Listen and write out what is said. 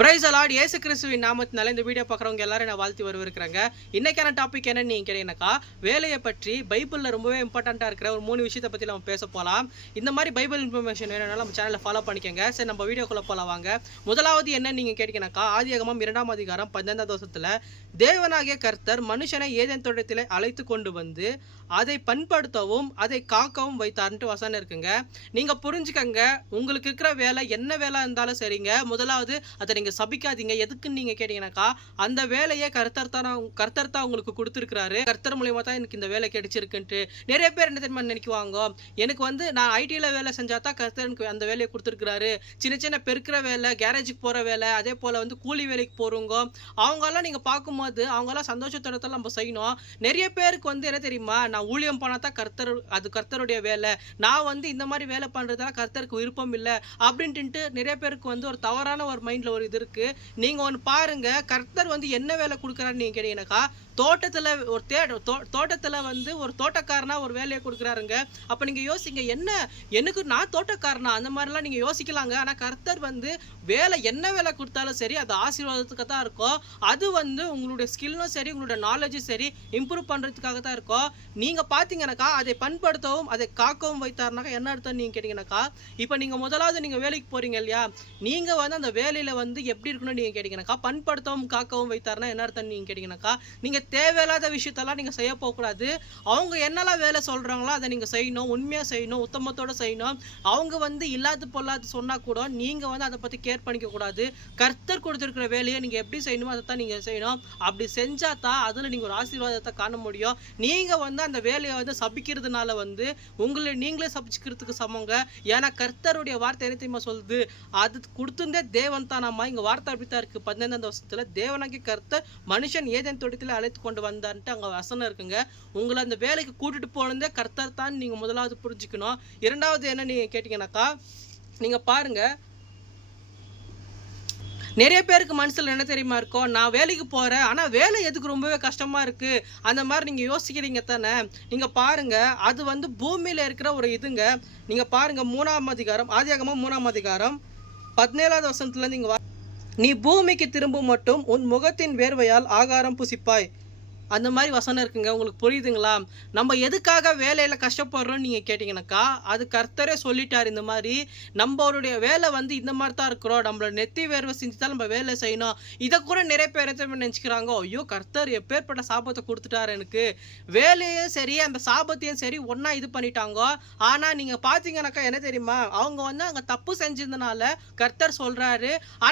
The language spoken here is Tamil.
பிரைஸ் அலாட் இயேசு கிறிஸ்துவின் நாமத்தினால இந்த வீடியோ பார்க்குறவங்க எல்லாரும் நான் வாழ்த்தி வரவேற்கிறாங்க. இன்னைக்கான டாபிக் என்னன்னு நீங்கள் கேட்டீங்கன்னாக்கா, வேலையை பற்றி பைபிளில் ரொம்பவே இம்பார்ட்டண்ட்டாக இருக்கிற ஒரு 3 விஷயத்தை பற்றி நம்ம பேச போகலாம். இந்த மாதிரி பைபிள் இன்ஃபர்மேஷன் வேணும்னாலும் நம்ம சேனலை ஃபாலோ பண்ணிக்கோங்க. சரி, நம்ம வீடியோக்குள்ளே போகலாம் வாங்க. முதலாவது என்னன்னு நீங்கள் கேட்டீங்கன்னாக்கா, ஆதியாகமம் 2ஆம் அதிகாரம் 15வது வசனத்தில் தேவனாகிய கர்த்தர் மனுஷனை ஏதேன் தோட்டத்திலே அழைத்து கொண்டு வந்து அதை பண்படுத்தவும் அதை காக்கவும் வைத்தார்ன்ட்டு வசனம் இருக்குங்க. நீங்கள் புரிஞ்சுக்கங்க, உங்களுக்கு இருக்கிற வேலை என்ன வேலை இருந்தாலும் சரிங்க, முதலாவது அதை நீங்கள் சபிக்காதீங்க. எதுக்குன்னு நீங்கள் கேட்டீங்கன்னாக்கா, அந்த வேலையை கர்த்தர் தான் உங்களுக்கு கொடுத்துருக்கிறாரு. கர்த்தர் மூலியமாக தான் எனக்கு இந்த வேலை கிடைச்சிருக்குன்ட்டு நிறைய பேர் என்ன தெரியுமா நினைக்குவாங்க, எனக்கு வந்து நான் ஐடியில் வேலை செஞ்சால் தான் கர்த்தர் எனக்கு அந்த வேலையை கொடுத்துருக்கிறாரு. சின்ன சின்ன பெருக்கிற வேலை, கேரேஜுக்கு போகிற வேலை, அதே போல் வந்து கூலி வேலைக்கு போகிறவங்க, அவங்கெல்லாம் நீங்கள் பார்க்கும்போது அவங்கெல்லாம் சந்தோஷத்தோட நம்ம செய்யணும். நிறைய பேருக்கு வந்து என்ன தெரியுமா, நான் ஊழியம் பண்ணால் தான் கர்த்தருடைய வேலை, நான் வந்து இந்த மாதிரி வேலை பண்ணுறதுலாம் கர்த்தருக்கு விருப்பம் இல்லை அப்படின்ட்டு நிறைய பேருக்கு வந்து ஒரு தவறான ஒரு மைண்டில் ஒரு இது இருக்கு. நீங்கள் ஒன்று பாருங்க, கர்த்தர் வந்து என்ன வேலை கொடுக்குறாருன்னு நீங்கள் கேட்டீங்கன்னாக்கா, தோட்டத்தில் வந்து ஒரு தோட்டக்காரனா ஒரு வேலையை கொடுக்குறாருங்க. அப்போ நீங்கள் யோசிங்க, என்ன எனக்கு நான் தோட்டக்காரனா அந்த மாதிரிலாம் நீங்கள் யோசிக்கலாங்க. ஆனால் கர்த்தர் வந்து என்ன வேலை கொடுத்தாலும் சரி, அது ஆசீர்வாதத்துக்கு தான் இருக்கும். அது வந்து உங்களுடைய ஸ்கில்லும் சரி, உங்களுடைய நாலேஜும் சரி இம்ப்ரூவ் பண்ணுறதுக்காக தான் இருக்கும். நீங்கள் பார்த்தீங்கன்னாக்கா, அதை பண்படுத்தவும் அதை காக்கவும் வைத்தாருனாக்கா என்ன அர்த்தம் நீங்கள் கேட்டிங்கனாக்கா, இப்போ நீங்கள் முதலாவது நீங்கள் வேலைக்கு போகிறீங்க இல்லையா, நீங்கள் வந்து அந்த வேலையில் வந்து எப்படி இருக்கணும்னு நீங்கள் கேட்டிங்கனாக்கா, பண்படுத்தவும் காக்கவும் வைத்தாருன்னா என்ன அர்த்தம் நீங்கள் கேட்டிங்கனாக்கா, நீங்கள் தேவையில்லாத விஷயத்தெல்லாம் நீங்கள் செய்ய போகக்கூடாது. அவங்க என்னெல்லாம் வேலை சொல்கிறாங்களோ அதை நீங்கள் செய்யணும், உண்மையாக செய்யணும், உத்தமத்தோடு செய்யணும். அவங்க வந்து இல்லாத பொல்லாது சொன்னால் கூட நீங்கள் வந்து அதை பற்றி கேர் பண்ணிக்கக்கூடாது. கர்த்தர் கொடுத்துருக்கிற வேலையை நீங்கள் எப்படி செய்யணுமோ அதை தான் நீங்கள் செய்யணும். அப்படி செஞ்சால் தான் அதில் நீங்கள் ஒரு ஆசீர்வாதத்தை காண முடியும். நீங்கள் வந்து அந்த வேலையை வந்து சபிக்கிறதுனால வந்து உங்களை நீங்களே சபிச்சுக்கிறதுக்கு சமங்க. ஏன்னா கர்த்தருடைய வார்த்தை என்ன தெரியுமா சொல்லுது, அது கொடுத்துருந்தே தேவன் தான். நம்ம இங்கே வார்த்தை அப்படித்தான் இருக்குது. 15வது வருஷத்தில் தேவனாகிய கர்த்தர் மனுஷன் ஏதேன் தோட்டத்தில் அழைத்து கொண்டு வந்தான்ட்டு அங்கே வசனம் இருக்குங்க. உங்களை அந்த வேலைக்கு கூட்டிட்டு போனதே கர்த்தர் தான் நீங்கள் முதலாவது புரிஞ்சுக்கணும். இரண்டாவது என்ன நீங்கள் கேட்டீங்கன்னாக்கா, நீங்கள் பாருங்க, நிறைய பேருக்கு மனசில் என்ன தெரியுமா இருக்கும், நான் வேலைக்கு போகிறேன் ஆனால் வேலை எதுக்கு ரொம்பவே கஷ்டமாக இருக்குது அந்த மாதிரி நீங்கள் யோசிக்கிறீங்க தானே. நீங்கள் பாருங்கள், அது வந்து பூமியில் இருக்கிற ஒரு இதுங்க. நீங்கள் பாருங்கள், 3ஆம் அதிகாரம் ஆதியாகமம் 3ஆம் அதிகாரம் 17வது வசனத்துலேருந்து நீங்கள் நீ பூமிக்கு திரும்பும் மட்டும் உன் முகத்தின் வேர்வையால் ஆகாரம் புசிப்பாய், அந்த மாதிரி வசனம் இருக்குங்க. உங்களுக்கு புரியுதுங்களா? நம்ம எதுக்காக வேலையில் கஷ்டப்படுறோம்னு நீங்கள் கேட்டிங்கனாக்கா, அது கர்த்தரே சொல்லிட்டார். இந்த மாதிரி நம்மளுடைய வேலை வந்து இந்த மாதிரி தான் இருக்கிறோம், நம்மளோட நெத்தி வேர்வை செஞ்சு தான் நம்ம வேலை செய்யணும். இதை கூட நிறைய பேர் நினச்சிக்கிறாங்க, ஐயோ கர்த்தர் எப்பேற்பட்ட சாபத்தை கொடுத்துட்டார் எனக்கு, வேலையும் சரி அந்த சாபத்தையும் சரி ஒன்றா இது பண்ணிட்டாங்க. ஆனால் நீங்கள் பார்த்தீங்கன்னாக்கா என்ன தெரியுமா, அவங்க வந்து அங்கே தப்பு செஞ்சதுனால கர்த்தர் சொல்கிறாரு. ஆனால்